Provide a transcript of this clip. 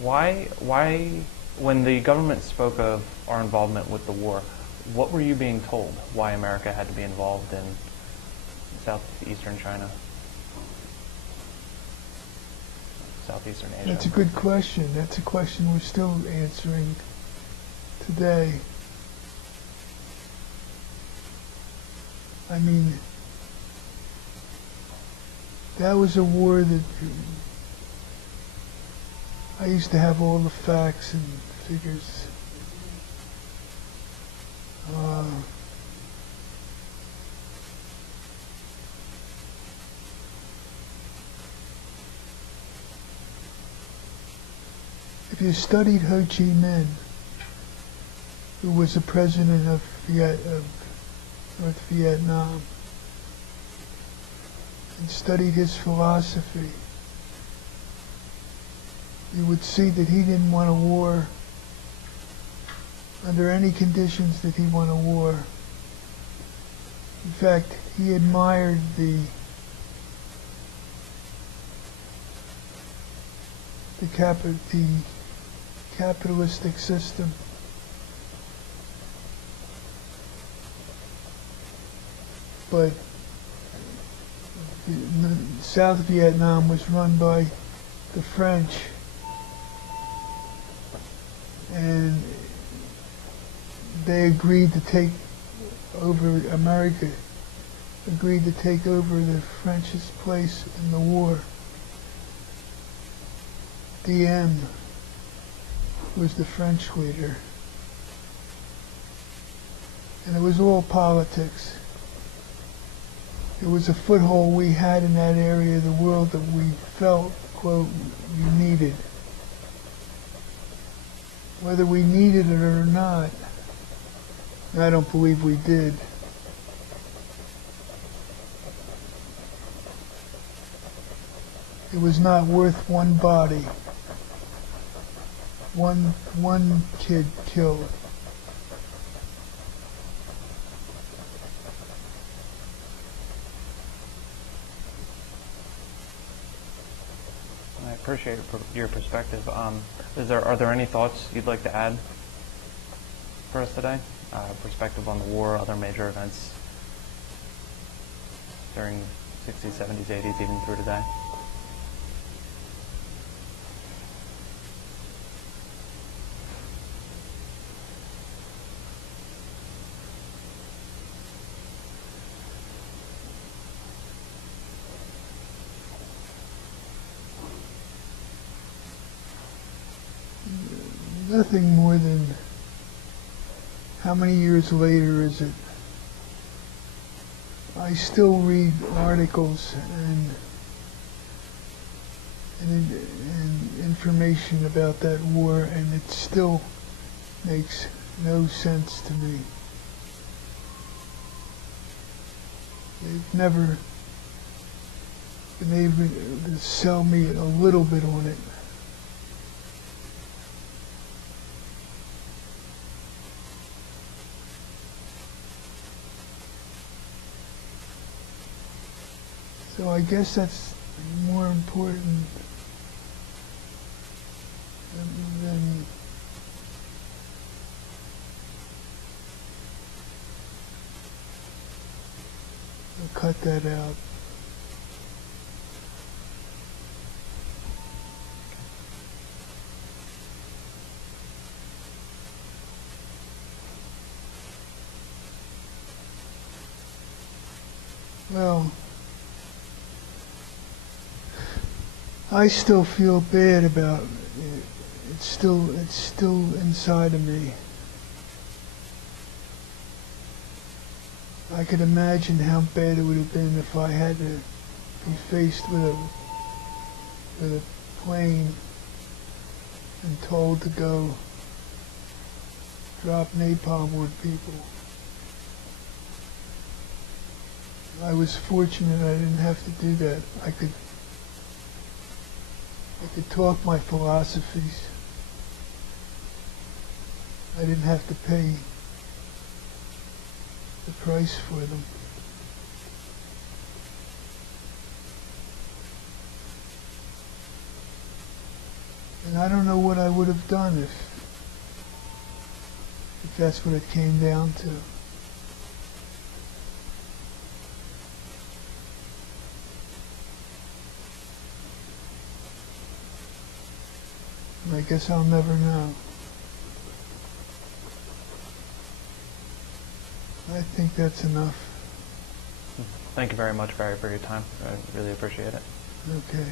Why, when the government spoke of our involvement with the war, what were you being told? Why America had to be involved in southeastern China? Southeastern Asia. That's a good question. That's a question we're still answering today. I mean, that was a war that I used to have all the facts and figures. If you studied Ho Chi Minh, who was the president of North Vietnam, and studied his philosophy, you would see that he didn't want a war. Under any conditions did he want a war. In fact, he admired the capitalistic system. But South Vietnam was run by the French, and they agreed to take over, America agreed to take over the French's place in the war. Diem was the French leader. And it was all politics. It was a foothold we had in that area of the world that we felt, quote, we needed. Whether we needed it or not, I don't believe we did. It was not worth one body, one kid killed. I appreciate your perspective. Are there any thoughts you'd like to add for us today? Perspective on the war, other major events during 60s, 70s, 80s, even through today? Nothing more than, how many years later is it? I still read articles and information about that war, and it still makes no sense to me. They've never been able to sell me a little bit on it. So I guess that's more important than I'll cut that out. Well, I still feel bad about it. It's still inside of me. I could imagine how bad it would have been if I had to be faced with a plane and told to go drop napalm on people. I was fortunate I didn't have to do that. I could talk my philosophies. I didn't have to pay the price for them. And I don't know what I would have done if that's what it came down to. I guess I'll never know. I think that's enough. Thank you very much, Barry, for your time. I really appreciate it. Okay.